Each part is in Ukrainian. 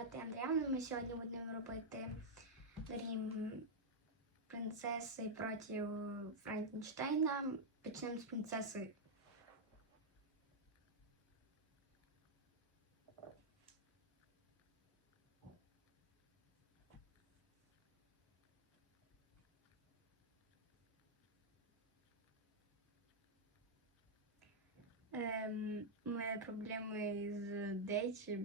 звати Андріана. Ми сьогодні будемо робити рім принцеси проти Франкенштейна. Почнемо з принцеси. Ем, у мене проблеми з дечі.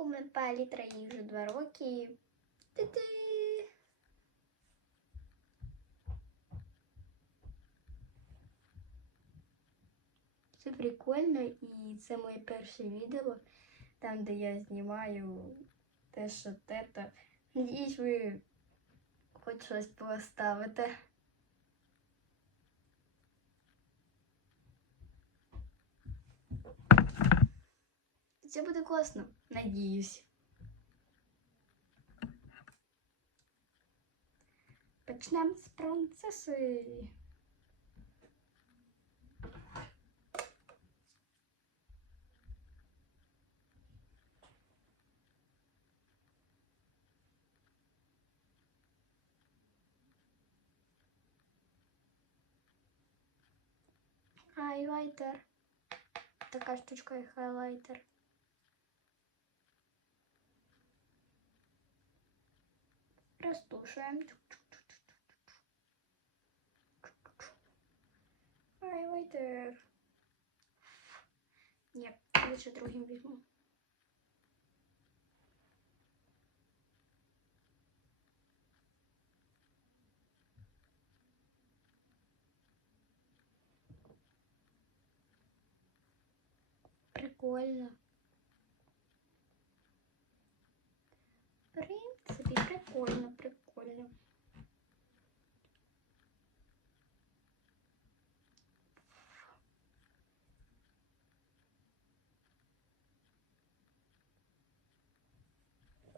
У мене палітра їй вже два роки. Ти-ти. Це прикольно і це моє перше відео, там де я знімаю те, що тета. Надіюсь, ви хоч щось поставите. Це буде класно, надіюсь. Почнемо з принцеси. Хайлайтер. Така штучка і хайлайтер. Растушуємо. Хайлайтер. Ні, лучше другим візьму. Прикольно. В принципі, прикольно, прикольно.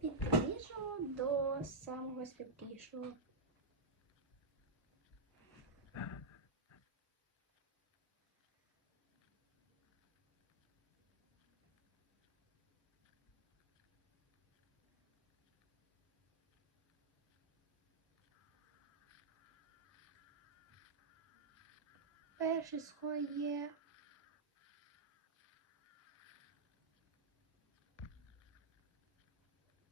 Підріжу до самого світлішого. Перший слой є.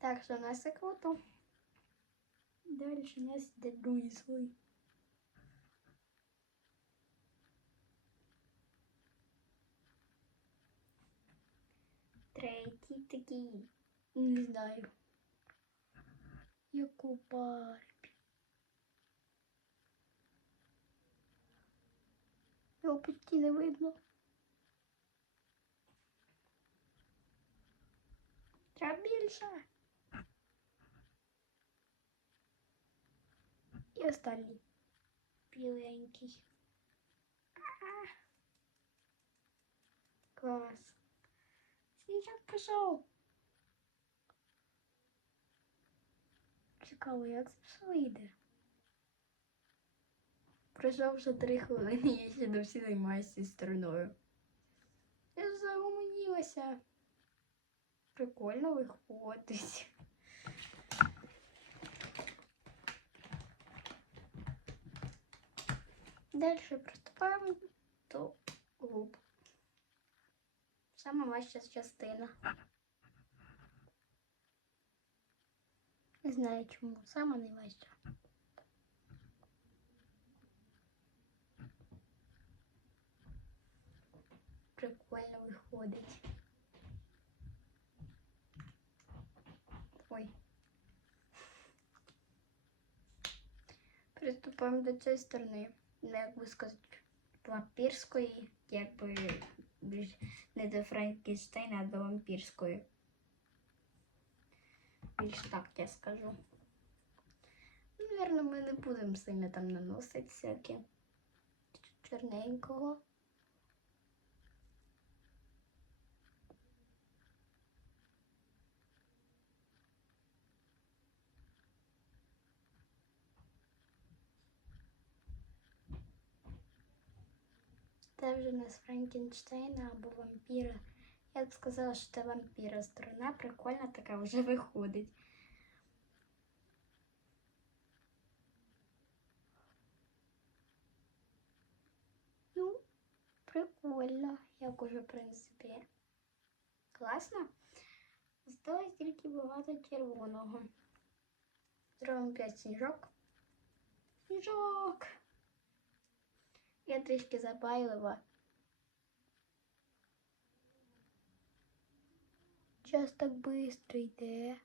Так що у нас все круто. Далі у нас йде другий слой. Третій такий, не знаю. Яку барбі. Його почти не видно. Треба більше. І останній. Біленький. Клас. Сніжок пішов. Цікаво, як це вийде. Пройшло вже три хвилини, я ще досі займаюся цією стороною. Я загуманілася. Прикольно виходить. Далі приступаємо до губ. Сама важча частина. Не знаю чому, сама найважча. Прикольно виходить. Ой. Приступаємо до цієї сторони. Ну, як би сказати, вампірської, якби більш не до Франкенштейна, а до вампірської. Більш так я скажу. Наверно, ми не будемо сильно там наносити всяке чорненького. Вже не з Франкенштейна або вампіра. Я б сказала, що це вампіра. Сторона прикольна така вже виходить. Ну, прикольно, як уже, в принципі. Класно. Осталось тільки багато червоного. Зробимо 5 сніжок. Сніжок. Я трішки забайлива. Час так швидко йде.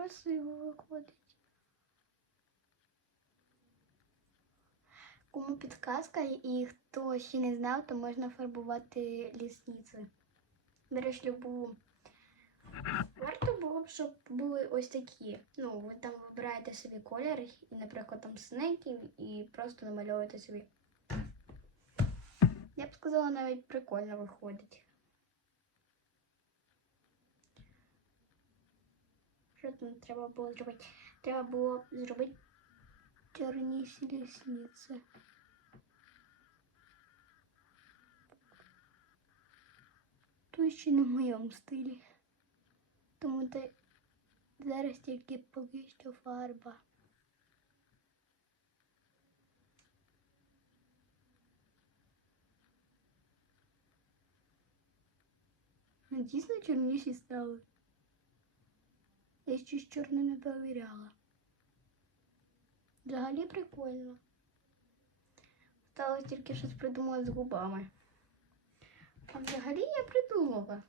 Красиво виходить. Кому підказка і хто ще не знав, то можна фарбувати лісниці. Речі, любу. Варто було б, щоб були ось такі. Ну, ви там вибираєте собі колір, і, наприклад, там синенький, і просто намальовуєте собі. Я б сказала, навіть прикольно виходить. Що там треба було зробити? Треба було зробити чорніші лісниці. Тут ще не в моєму стилі. Тому те зараз тільки поки що фарба. Ну, дійсно чорніші стали. Я щось чорне не перевіряла. Взагалі прикольно. Сталося тільки щось придумати з губами. А взагалі я придумала.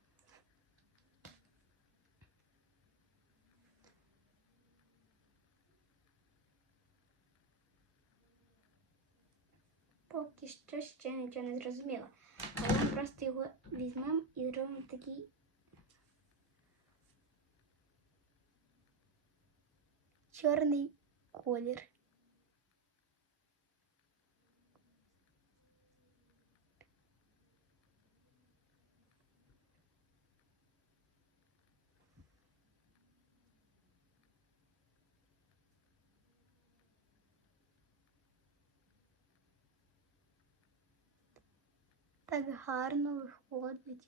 Поки що ще нічого не зрозуміла. Але просто його візьмемо і зробимо такий чорний колір. Так гарно виходить.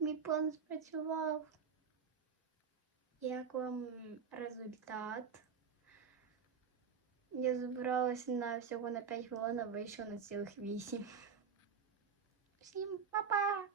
Мій план спрацював. Як вам результат? Я збиралася на всього на 5 хвилин, а вийшло на цілих 8. Всім па-па!